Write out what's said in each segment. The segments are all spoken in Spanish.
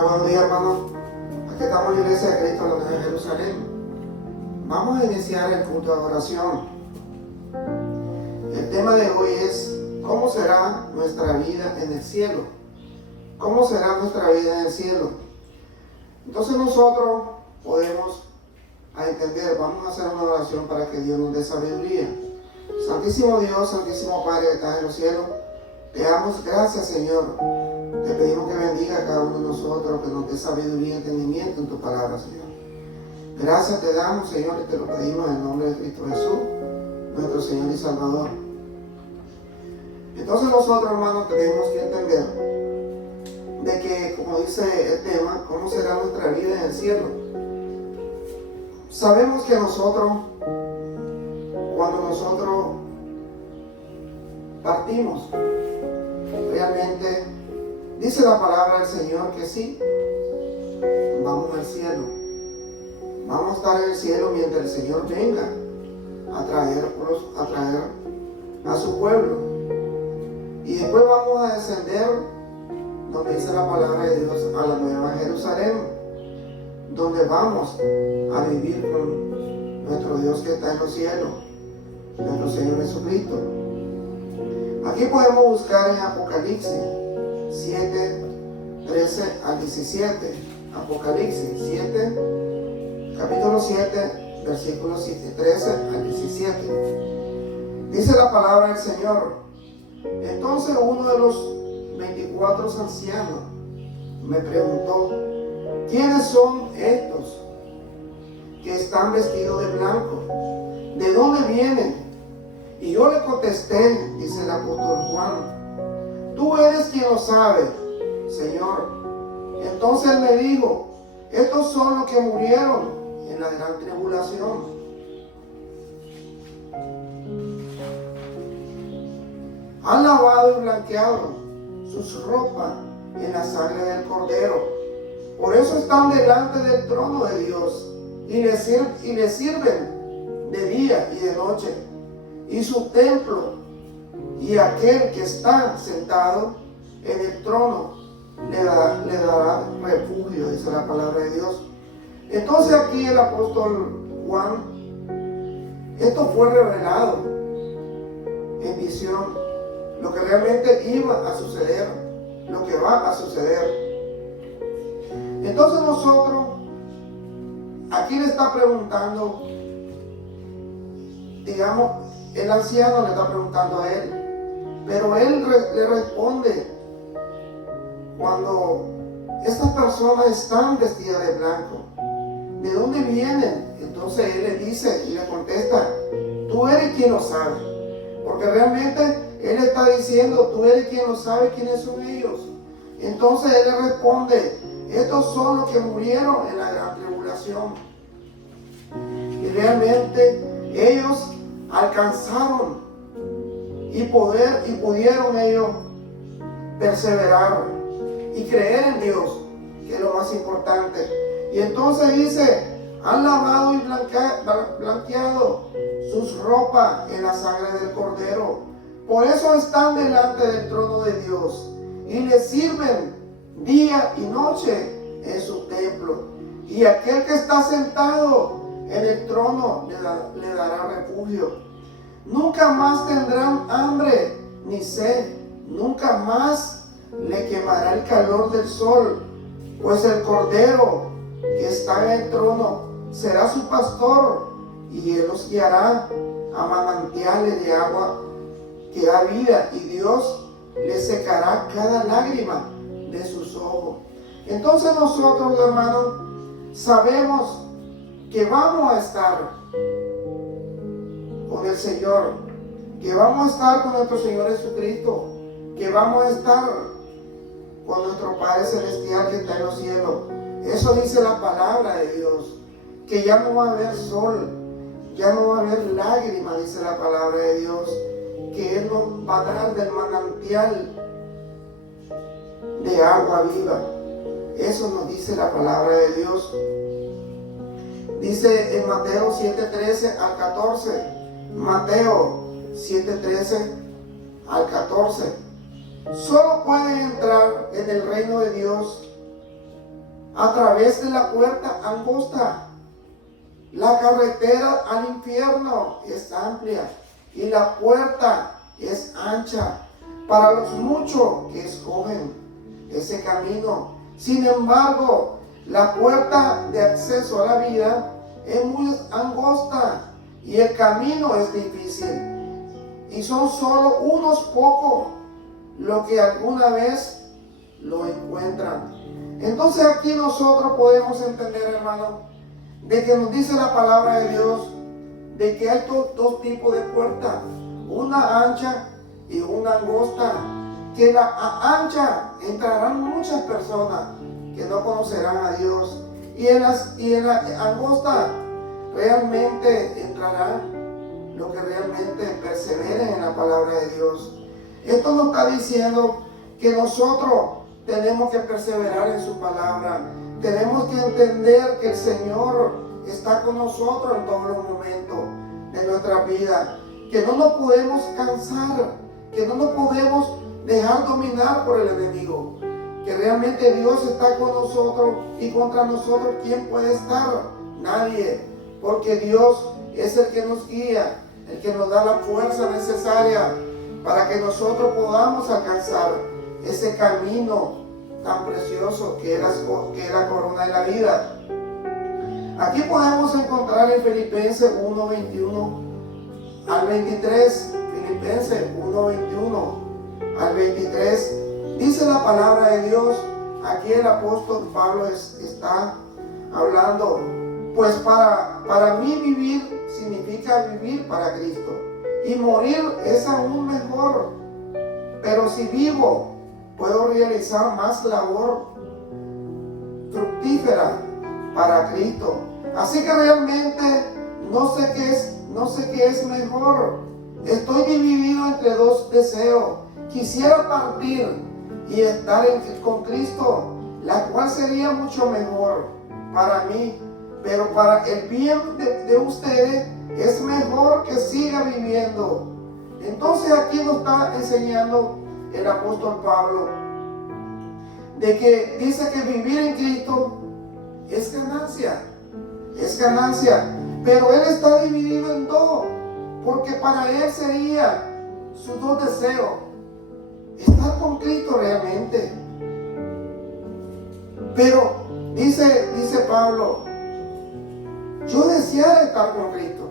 Buenos días, hermanos. Aquí estamos en la Iglesia de Cristo, en la Nueva Jerusalén. Vamos a iniciar el culto de adoración. El tema de hoy es: ¿cómo será nuestra vida en el cielo? ¿Cómo será nuestra vida en el cielo? Entonces nosotros podemos entender, vamos a hacer una oración para que Dios nos dé sabiduría. Santísimo Dios, Santísimo Padre que estás en los cielos, te damos gracias, Señor. Te pedimos que bendiga a cada uno de nosotros, que nos dé sabiduría y entendimiento en tu palabra, Señor. Gracias te damos, Señor, y te lo pedimos en el nombre de Cristo Jesús, nuestro Señor y Salvador. Entonces nosotros, hermanos, tenemos que entender de que, como dice el tema, ¿cómo será nuestra vida en el cielo? Sabemos que nosotros, cuando nosotros partimos, realmente dice la palabra del Señor que sí, vamos al cielo. Vamos a estar en el cielo mientras el Señor venga a traer a su pueblo. Y después vamos a descender, donde dice la palabra de Dios, a la Nueva Jerusalén, donde vamos a vivir con nuestro Dios que está en los cielos, nuestro Señor Jesucristo. Aquí podemos buscar en Apocalipsis 7, 13 al 17. Apocalipsis 7, capítulo 7, versículos 13 al 17. Dice la palabra del Señor: entonces uno de los 24 ancianos me preguntó: ¿quiénes son estos que están vestidos de blanco? ¿De dónde vienen? Y yo le contesté, dice el apóstol Juan: tú eres quien lo sabe, Señor. Entonces él me dijo: estos son los que murieron en la gran tribulación. Han lavado y blanqueado sus ropas en la sangre del Cordero. Por eso están delante del trono de Dios y le sirven de día y de noche. Y su templo y aquel que está sentado en el trono le dará refugio, dice la palabra de Dios. Entonces aquí el apóstol Juan, esto fue revelado en visión, lo que realmente iba a suceder, lo que va a suceder. Entonces nosotros, aquí le está preguntando, digamos, el anciano le está preguntando a él, pero él le responde: cuando estas personas están vestidas de blanco, ¿de dónde vienen? Entonces él le dice y le contesta: tú eres quien lo sabe. Porque realmente él está diciendo: tú eres quien lo sabe quiénes son ellos. Entonces él le responde: estos son los que murieron en la gran tribulación. Y realmente ellos alcanzaron y pudieron ellos perseverar y creer en Dios, que es lo más importante. Y entonces dice: han lavado y blanqueado sus ropas en la sangre del Cordero. Por eso están delante del trono de Dios y le sirven día y noche en su templo. Y aquel que está sentado en el trono le dará refugio. Nunca más tendrán hambre ni sed, nunca más le quemará el calor del sol, pues el Cordero que está en el trono será su pastor, y él los guiará a manantiales de agua que da vida, y Dios les secará cada lágrima de sus ojos. Entonces nosotros, hermanos, sabemos que vamos a estar con el Señor, que vamos a estar con nuestro Señor Jesucristo, que vamos a estar con nuestro Padre Celestial que está en los cielos. Eso dice la palabra de Dios, que ya no va a haber sol, ya no va a haber lágrimas, dice la palabra de Dios, que Él nos va a dar del manantial de agua viva. Eso nos dice la palabra de Dios. Dice en Mateo 7:13 al 14, Mateo 7:13 al 14, solo pueden entrar en el reino de Dios a través de la puerta angosta. La carretera al infierno es amplia y la puerta es ancha para los muchos que escogen ese camino. Sin embargo, la puerta de acceso a la vida es muy angosta y el camino es difícil. Y son solo unos pocos los que alguna vez lo encuentran. Entonces aquí nosotros podemos entender, hermano, de que nos dice la palabra de Dios, de que hay dos tipos de puertas, una ancha y una angosta. Que la ancha entrarán muchas personas que no conocerán a Dios, y en la angosta realmente entrarán los que realmente perseveren en la palabra de Dios. Esto nos está diciendo que nosotros tenemos que perseverar en su palabra. Tenemos que entender que el Señor está con nosotros en todos los momentos de nuestra vida, que no nos podemos cansar, que no nos podemos dejar dominar por el enemigo, que realmente Dios está con nosotros, y contra nosotros ¿quién puede estar? Nadie, porque Dios es el que nos guía, el que nos da la fuerza necesaria para que nosotros podamos alcanzar ese camino tan precioso que es la corona de la vida. Aquí podemos encontrar en Filipenses 1:21 al 23. Filipenses 1:21 al 23. Dice la palabra de Dios. Aquí el apóstol Pablo está hablando. Pues para mí vivir significa vivir para Cristo, y morir es aún mejor. Pero si vivo, puedo realizar más labor fructífera para Cristo. Así que realmente no sé qué es mejor. Estoy dividido entre dos deseos. Quisiera partir y estar con Cristo, la cual sería mucho mejor para mí, pero para el bien de ustedes es mejor que siga viviendo. Entonces aquí nos está enseñando el apóstol Pablo de que dice que vivir en Cristo es ganancia, pero él está dividido en dos, porque para él sería sus dos deseos: estar con Cristo realmente. Pero dice Pablo, yo deseara estar con Cristo,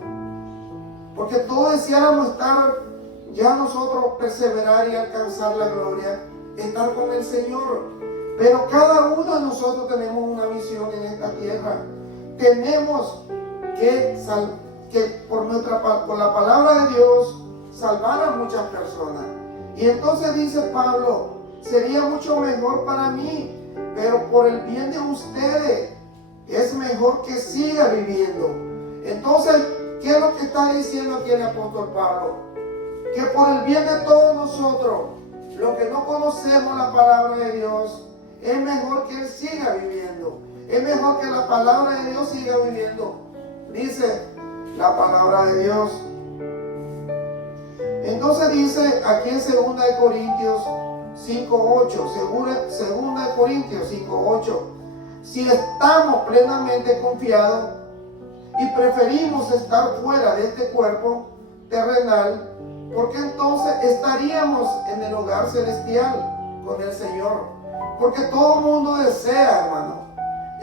porque todos deseáramos estar, ya nosotros perseverar y alcanzar la gloria, estar con el Señor. Pero cada uno de nosotros tenemos una misión en esta tierra. Tenemos que por la palabra de Dios salvar a muchas personas. Y entonces dice Pablo, sería mucho mejor para mí, pero por el bien de ustedes es mejor que siga viviendo. Entonces, ¿qué es lo que está diciendo aquí el apóstol Pablo? Que por el bien de todos nosotros, los que no conocemos la palabra de Dios, es mejor que él siga viviendo. Es mejor que la palabra de Dios siga viviendo. Dice la palabra de Dios. Entonces dice aquí en 2 Corintios 5:8, 2 Corintios 5:8, si estamos plenamente confiados y preferimos estar fuera de este cuerpo terrenal, porque entonces estaríamos en el hogar celestial con el Señor. Porque todo el mundo desea, hermano,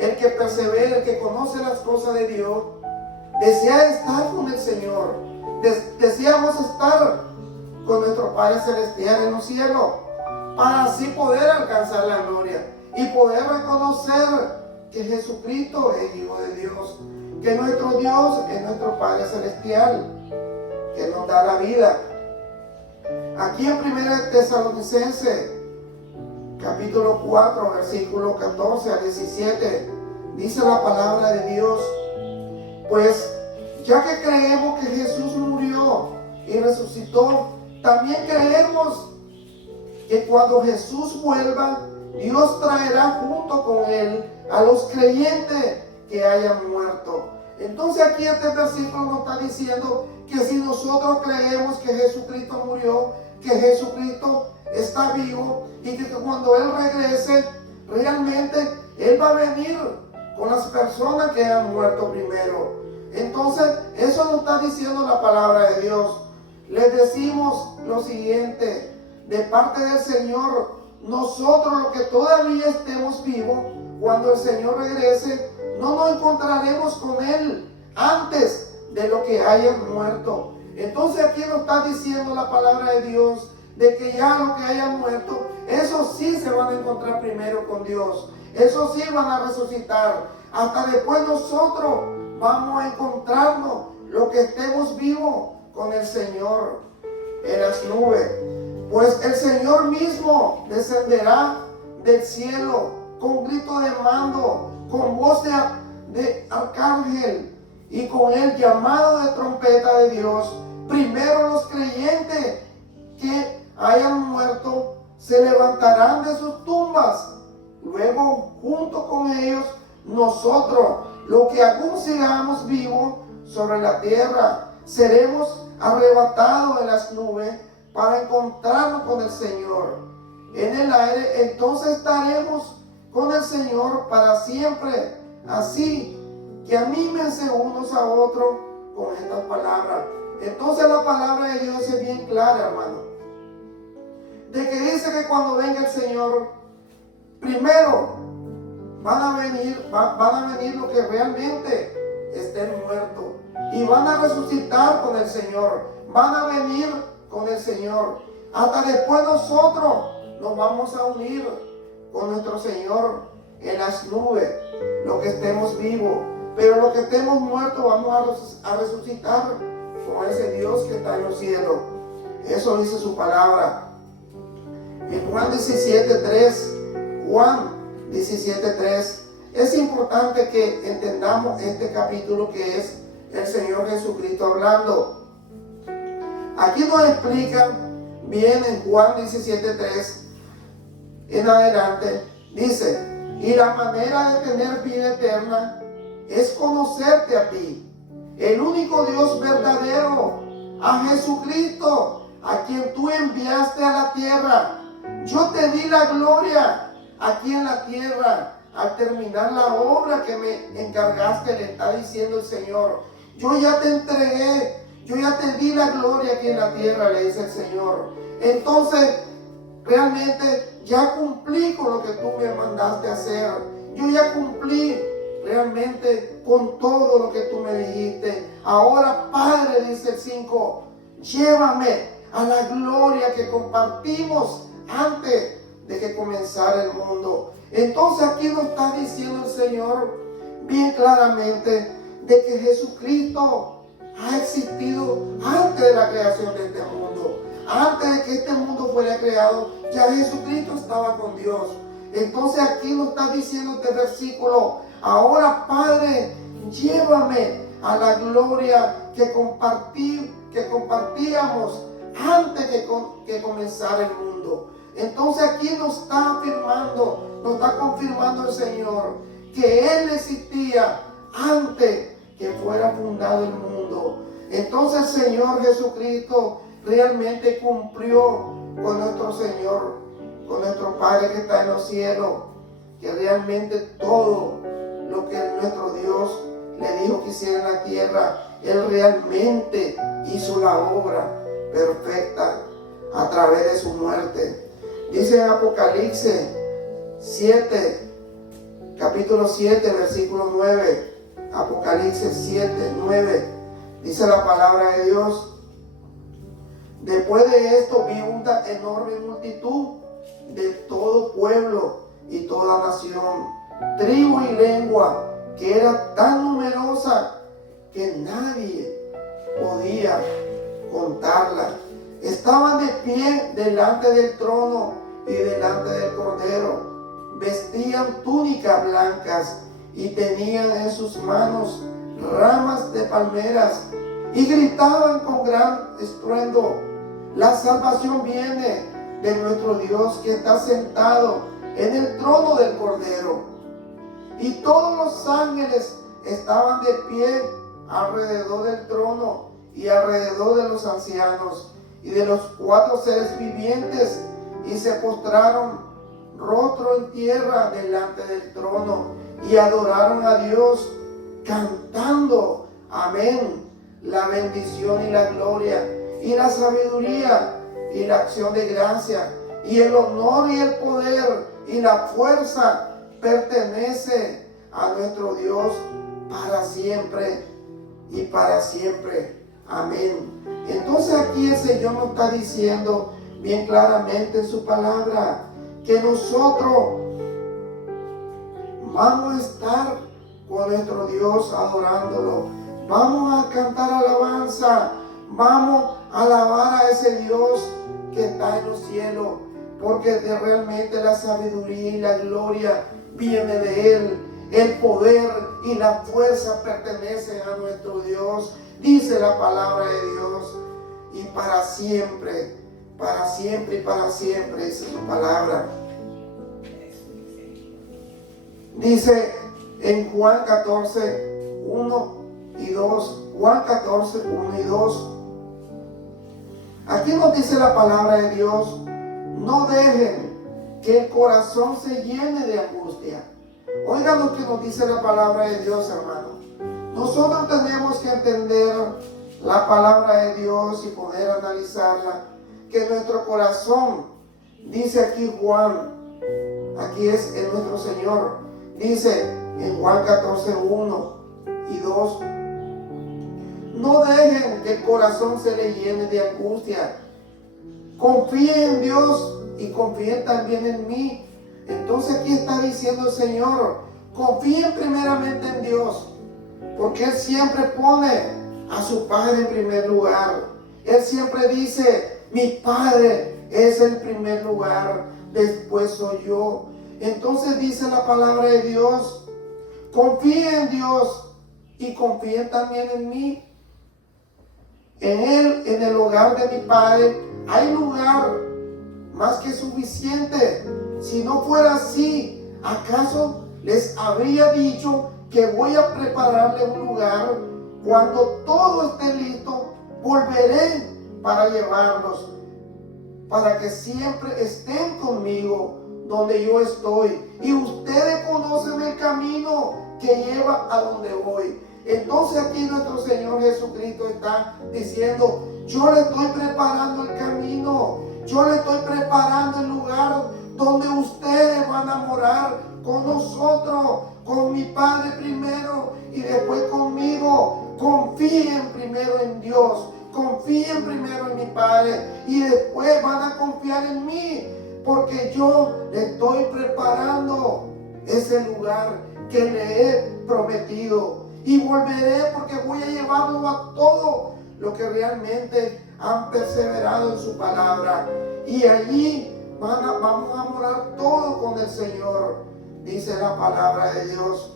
el que persevera, el que conoce las cosas de Dios, desea estar con el Señor. Deseamos estar con nuestro Padre Celestial en los cielos, para así poder alcanzar la gloria y poder reconocer que Jesucristo es Hijo de Dios, que nuestro Dios es nuestro Padre Celestial, que nos da la vida. Aquí en 1 Tesalonicenses capítulo 4, versículo 14 a 17, dice la palabra de Dios: pues ya que creemos que Jesús murió y resucitó, también creemos que cuando Jesús vuelva, Dios traerá junto con él a los creyentes que hayan muerto. Entonces aquí este versículo nos está diciendo que si nosotros creemos que Jesucristo murió, que Jesucristo está vivo, y que cuando él regrese, realmente Él va a venir con las personas que han muerto primero. Entonces, eso nos está diciendo la palabra de Dios. Les decimos lo siguiente, de parte del Señor, nosotros los que todavía estemos vivos, cuando el Señor regrese, no nos encontraremos con Él antes de lo que hayan muerto. Entonces aquí nos está diciendo la palabra de Dios, de que ya los que hayan muerto, esos sí se van a encontrar primero con Dios. Esos sí van a resucitar. Hasta después nosotros vamos a encontrarnos, los que estemos vivos, con el Señor en las nubes. Pues el Señor mismo descenderá del cielo con grito de mando, con voz de arcángel y con el llamado de trompeta de Dios. Primero los creyentes que hayan muerto se levantarán de sus tumbas. Luego, junto con ellos, nosotros, los que aún sigamos vivos sobre la tierra, seremos arrebatados en las nubes para encontrarnos con el Señor en el aire. Entonces estaremos con el Señor para siempre. Así que anímense unos a otros con estas palabras. Entonces la palabra de Dios es bien clara, hermano, de que dice que cuando venga el Señor, primero van a venir los que realmente estén muertos y van a resucitar con el Señor, van a venir con el Señor. Hasta después nosotros nos vamos a unir con nuestro Señor en las nubes, los que estemos vivos, pero los que estemos muertos vamos a resucitar con ese Dios que está en los cielos. Eso dice su palabra. En Juan 17:3, Juan 17:3, es importante que entendamos este capítulo que es el Señor Jesucristo hablando. Aquí nos explica bien en Juan 17:3 en adelante. Dice, y la manera de tener vida eterna es conocerte a ti, el único Dios verdadero, a Jesucristo, a quien tú enviaste a la tierra. Yo te di la gloria aquí en la tierra al terminar la obra que me encargaste, le está diciendo el Señor. Yo ya te entregué, yo ya te di la gloria aquí en la tierra, le dice el Señor. Entonces, realmente ya cumplí con lo que tú me mandaste hacer. Yo ya cumplí realmente con todo lo que tú me dijiste. Ahora, Padre, dice el 5, llévame a la gloria que compartimos antes de que comenzara el mundo. Entonces aquí nos está diciendo el Señor bien claramente de que Jesucristo ha existido antes de la creación de este mundo. Antes de que este mundo fuera creado, ya Jesucristo estaba con Dios. Entonces aquí nos está diciendo este versículo, ahora Padre, llévame a la gloria que compartíamos antes que comenzara el mundo. Entonces aquí nos está afirmando, nos está confirmando el Señor que Él existía antes que fuera fundado el mundo. Entonces el Señor Jesucristo realmente cumplió con nuestro Señor, con nuestro Padre que está en los cielos, que realmente todo lo que nuestro Dios le dijo que hiciera en la tierra, Él realmente hizo la obra perfecta a través de su muerte. Dice en Apocalipsis 7, capítulo 7, versículo 9, Apocalipsis 7, 9, dice la palabra de Dios. Después de esto vi una enorme multitud de todo pueblo y toda nación, tribu y lengua, que era tan numerosa que nadie podía contarla. Estaban de pie delante del trono y delante del Cordero. Vestían túnicas blancas y tenían en sus manos ramas de palmeras y gritaban con gran estruendo: la salvación viene de nuestro Dios que está sentado en el trono del Cordero. Y todos los ángeles estaban de pie alrededor del trono y alrededor de los ancianos y de los 4 seres vivientes, y se postraron rostro en tierra delante del trono y adoraron a Dios cantando, amén, la bendición y la gloria y la sabiduría y la acción de gracia y el honor y el poder y la fuerza pertenece a nuestro Dios para siempre y para siempre. Amén. Entonces aquí el Señor nos está diciendo bien claramente en su palabra que nosotros vamos a estar con nuestro Dios adorándolo. Vamos a cantar alabanza. Vamos a alabar a ese Dios que está en los cielos, porque realmente la sabiduría y la gloria viene de Él. El poder y la fuerza pertenecen a nuestro Dios, dice la palabra de Dios, y para siempre y para siempre, esa es su palabra. Dice en Juan 14, 1 y 2, Juan 14, 1 y 2. Aquí nos dice la palabra de Dios: no dejen que el corazón se llene de angustia. Oigan lo que nos dice la palabra de Dios, hermano. Nosotros tenemos que entender la palabra de Dios y poder analizarla. Que nuestro corazón, dice aquí Juan, aquí es en nuestro Señor, dice en Juan 14, 1 y 2. No dejen que el corazón se le llene de angustia. Confíen en Dios y confíen también en mí. Entonces aquí está diciendo el Señor: confíen primeramente en Dios, porque Él siempre pone a su Padre en primer lugar. Él siempre dice: mi Padre es el primer lugar, después soy yo. Entonces dice la palabra de Dios: confíen en Dios y confíen también en mí. En Él, en el hogar de mi Padre, hay lugar más que suficiente. Si no fuera así, ¿acaso les habría dicho que voy a prepararle un lugar? Cuando todo esté listo, volveré para llevarlos, para que siempre estén conmigo donde yo estoy. Y ustedes conocen el camino que lleva a donde voy. Entonces aquí nuestro Señor Jesucristo está diciendo: yo le estoy preparando el camino, yo le estoy preparando el lugar donde ustedes van a morar con nosotros, con mi Padre primero y después conmigo. Confíen primero en Dios, confíen primero en mi Padre y después van a confiar en mí, porque yo le estoy preparando ese lugar que le he prometido. Y volveré, porque voy a llevarlo a todo lo que realmente han perseverado en su palabra. Y allí vamos a morar todo con el Señor, dice la palabra de Dios.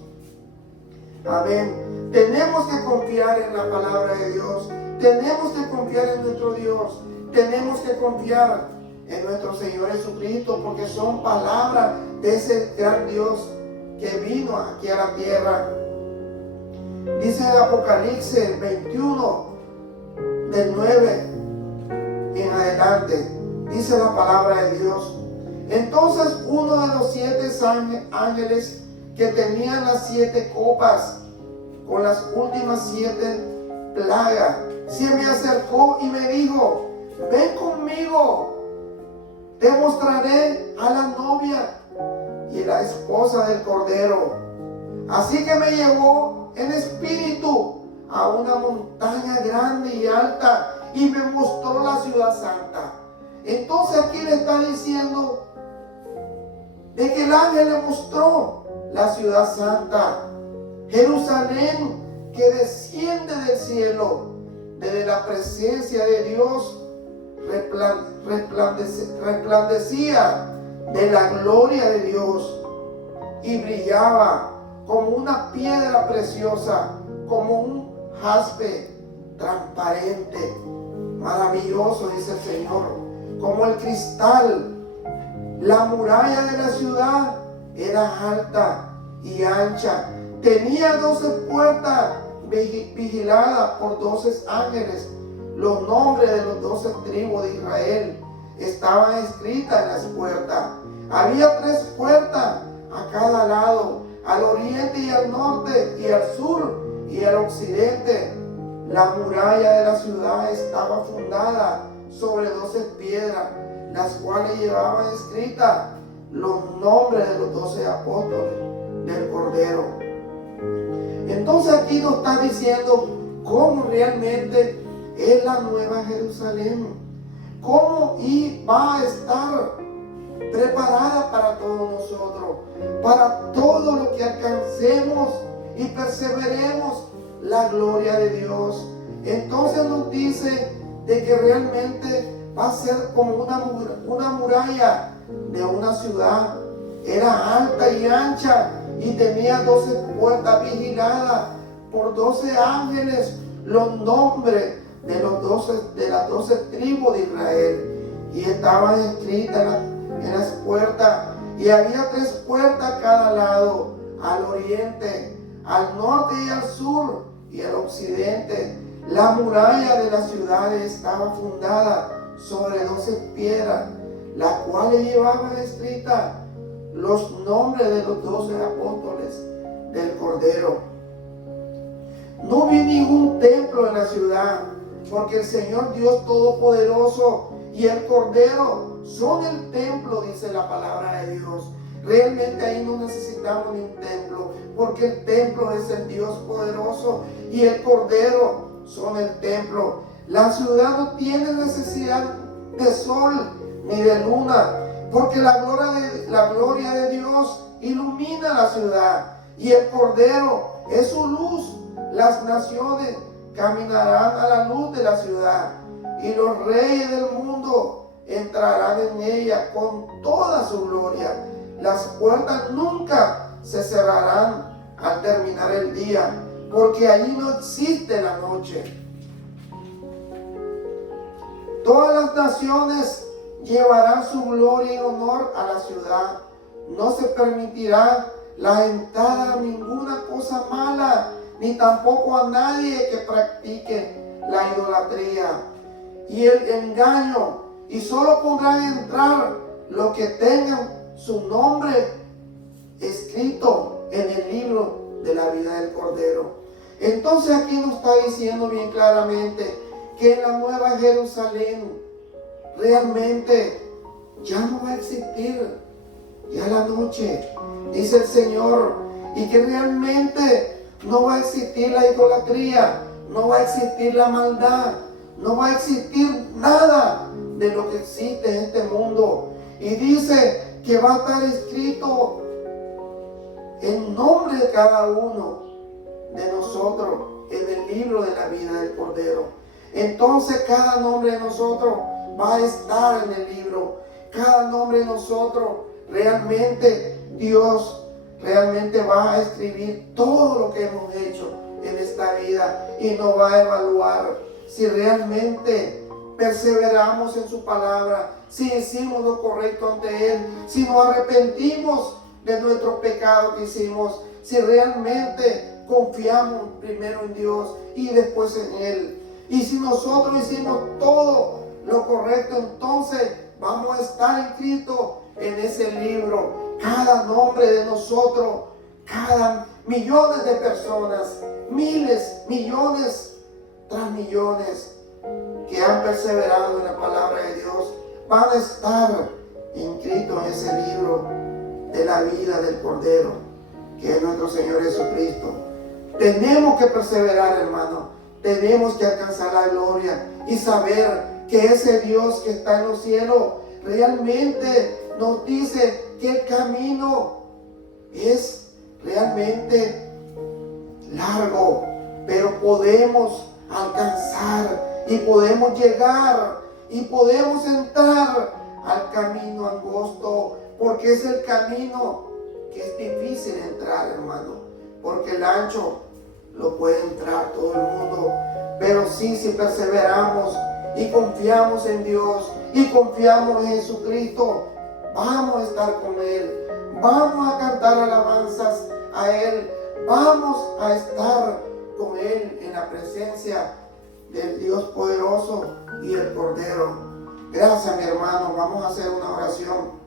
Amén. Tenemos que confiar en la palabra de Dios. Tenemos que confiar en nuestro Dios. Tenemos que confiar en nuestro Señor Jesucristo, porque son palabras de ese gran Dios que vino aquí a la tierra. Dice el Apocalipsis 21, del 9 en adelante, dice la palabra de Dios: entonces uno de los 7 ángeles que tenían las 7 copas con las últimas 7 plagas se me acercó y me dijo: ven conmigo, te mostraré a la novia y la esposa del Cordero. Así que me llevó en espíritu a una montaña grande y alta y me mostró la ciudad santa. Entonces aquí le está diciendo de que el ángel le mostró la ciudad santa, Jerusalén, que desciende del cielo, desde la presencia de Dios, resplandecía de la gloria de Dios y brillaba como una piedra preciosa, como un jaspe transparente, maravilloso, dice el Señor, como el cristal. La muralla de la ciudad era alta y ancha, tenía 12 puertas vigiladas por 12 ángeles. Los nombres de los 12 tribus de Israel estaban escritas en las puertas. Había 3 puertas a cada lado, al oriente y al norte y al sur y al occidente. La muralla de la ciudad estaba fundada sobre 12 piedras, las cuales llevaban escritas los nombres de los 12 apóstoles del Cordero. Entonces aquí nos está diciendo cómo realmente es la nueva Jerusalén, cómo va a estar preparada para todos nosotros, para todo lo que alcancemos y perseveremos la gloria de Dios. Entonces nos dice de que realmente va a ser como una muralla de una ciudad. Era alta y ancha y tenía 12 puertas vigiladas por 12 ángeles, los nombres de las 12 tribus de Israel, y estaban escritas en las puertas, y había 3 puertas a cada lado, al oriente, al norte y al sur y al occidente. La muralla de la ciudad estaba fundada sobre 12 piedras, las cuales llevaban escritas los nombres de los 12 apóstoles del Cordero. No vi ningún templo en la ciudad, porque el Señor Dios Todopoderoso y el Cordero son el templo, dice la palabra de Dios. Realmente ahí no necesitamos ni un templo, porque el templo es el Dios poderoso y el Cordero son el templo. La ciudad no tiene necesidad de sol ni de luna, porque la gloria de Dios ilumina la ciudad y el Cordero es su luz. Las naciones caminarán a la luz de la ciudad y los reyes del mundo entrarán en ella con toda su gloria. Las puertas nunca se cerrarán al terminar el día, porque allí no existe la noche. Todas las naciones llevarán su gloria y honor a la ciudad. No se permitirá la entrada a ninguna cosa mala, ni tampoco a nadie que practique la idolatría y el engaño, y solo podrán entrar los que tengan su nombre escrito en el libro de la vida del Cordero. Entonces aquí nos está diciendo bien claramente que en la nueva Jerusalén realmente ya no va a existir ya la noche, dice el Señor, y que realmente no va a existir la idolatría, no va a existir la maldad, no va a existir nada de lo que existe en este mundo. Y dice que va a estar escrito el nombre de cada uno de nosotros en el libro de la vida del Cordero. Entonces cada nombre de nosotros va a estar en el libro. Cada nombre de nosotros realmente Dios realmente va a escribir todo lo que hemos hecho en esta vida y nos va a evaluar si realmente perseveramos en su palabra, si hicimos lo correcto ante Él, si nos arrepentimos de nuestros pecados que hicimos, si realmente confiamos primero en Dios y después en Él. Y si nosotros hicimos todo lo correcto, entonces vamos a estar inscritos en ese libro. Cada nombre de nosotros, cada millones de personas, miles, millones tras millones que han perseverado en la palabra de Dios, van a estar inscritos en ese libro de la vida del Cordero, que es nuestro Señor Jesucristo. Tenemos que perseverar, hermano. Tenemos que alcanzar la gloria y saber que ese Dios que está en los cielos realmente nos dice que el camino es realmente largo, pero podemos alcanzar y podemos llegar y podemos entrar al camino angosto, porque es el camino que es difícil entrar, hermano, porque el ancho lo puede entrar todo el mundo, pero sí, si perseveramos y confiamos en Dios y confiamos en Jesucristo, vamos a estar con Él, vamos a cantar alabanzas a Él, vamos a estar con Él en la presencia del Dios poderoso y el Cordero. Gracias, mi hermano. Vamos a hacer una oración.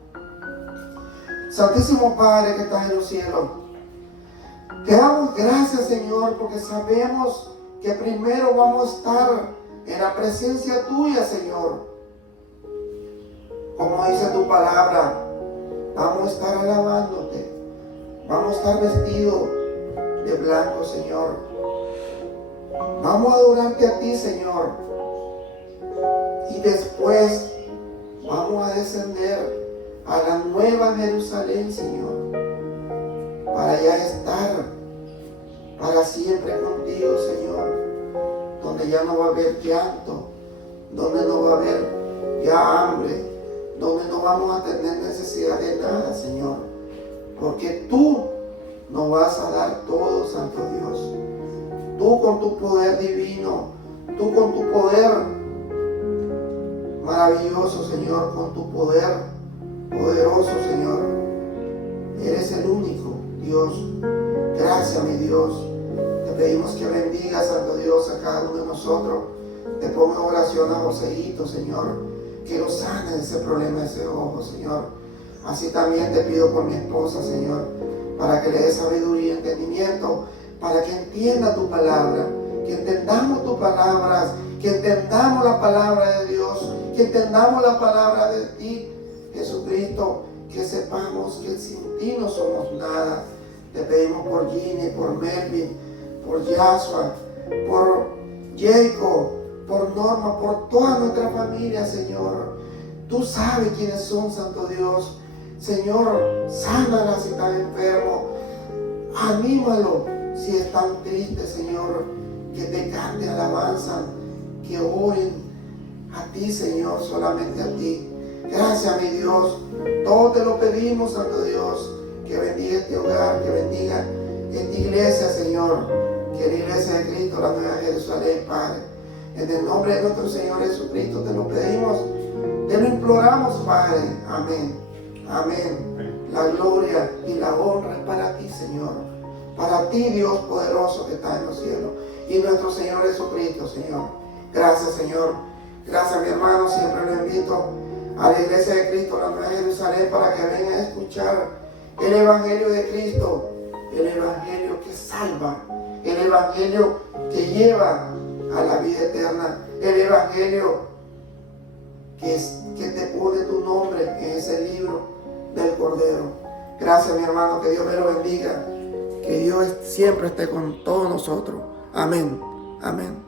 Santísimo Padre que estás en los cielos, te damos gracias, Señor, porque sabemos que primero vamos a estar en la presencia tuya, Señor. Como dice tu palabra, vamos a estar alabándote. Vamos a estar vestidos de blanco, Señor. Vamos a adorarte a ti, Señor. Y después vamos a descender a la nueva Jerusalén, Señor, para ya estar para siempre contigo, Señor, donde ya no va a haber llanto, donde no va a haber ya hambre, donde no vamos a tener necesidad de nada, Señor, porque tú nos vas a dar todo, Santo Dios. Tú con tu poder divino, tú con tu poder maravilloso, Señor, con tu poder poderoso, Señor. Eres el único Dios. Gracias, mi Dios. Te pedimos que bendiga, Santo Dios, a cada uno de nosotros. Te pongo en oración a Joséito, Señor, que lo sane de ese problema de ese ojo, Señor. Así también te pido por mi esposa, Señor, para que le dé sabiduría y entendimiento, para que entienda tu palabra, que entendamos tus palabras, que entendamos la palabra de Dios, que entendamos la palabra de ti, Jesucristo, que sepamos que sin ti no somos nada. Te pedimos por Ginny, por Melvin, por Yasua, por Jacob, por Norma, por toda nuestra familia, Señor. Tú sabes quiénes son, Santo Dios. Señor, sánala si están enfermos. Anímalo si están tristes, Señor. Que te canten alabanza, que oren a ti, Señor, solamente a ti. Gracias, mi Dios. Todo te lo pedimos, Santo Dios. Que bendiga este hogar, que bendiga esta iglesia, Señor. Que la iglesia de Cristo, la nueva Jerusalén, Padre. En el nombre de nuestro Señor Jesucristo te lo pedimos, te lo imploramos, Padre. Amén. Amén. La gloria y la honra es para ti, Señor. Para ti, Dios poderoso que está en los cielos. Y nuestro Señor Jesucristo, Señor. Gracias, Señor. Gracias, mi hermano. Siempre lo invito a la iglesia de Cristo, la nueva Jerusalén, para que vengan a escuchar el Evangelio de Cristo. El Evangelio que salva. El Evangelio que lleva a la vida eterna. El Evangelio que te pone tu nombre en ese libro del Cordero. Gracias, mi hermano. Que Dios me lo bendiga. Que Dios siempre esté con todos nosotros. Amén. Amén.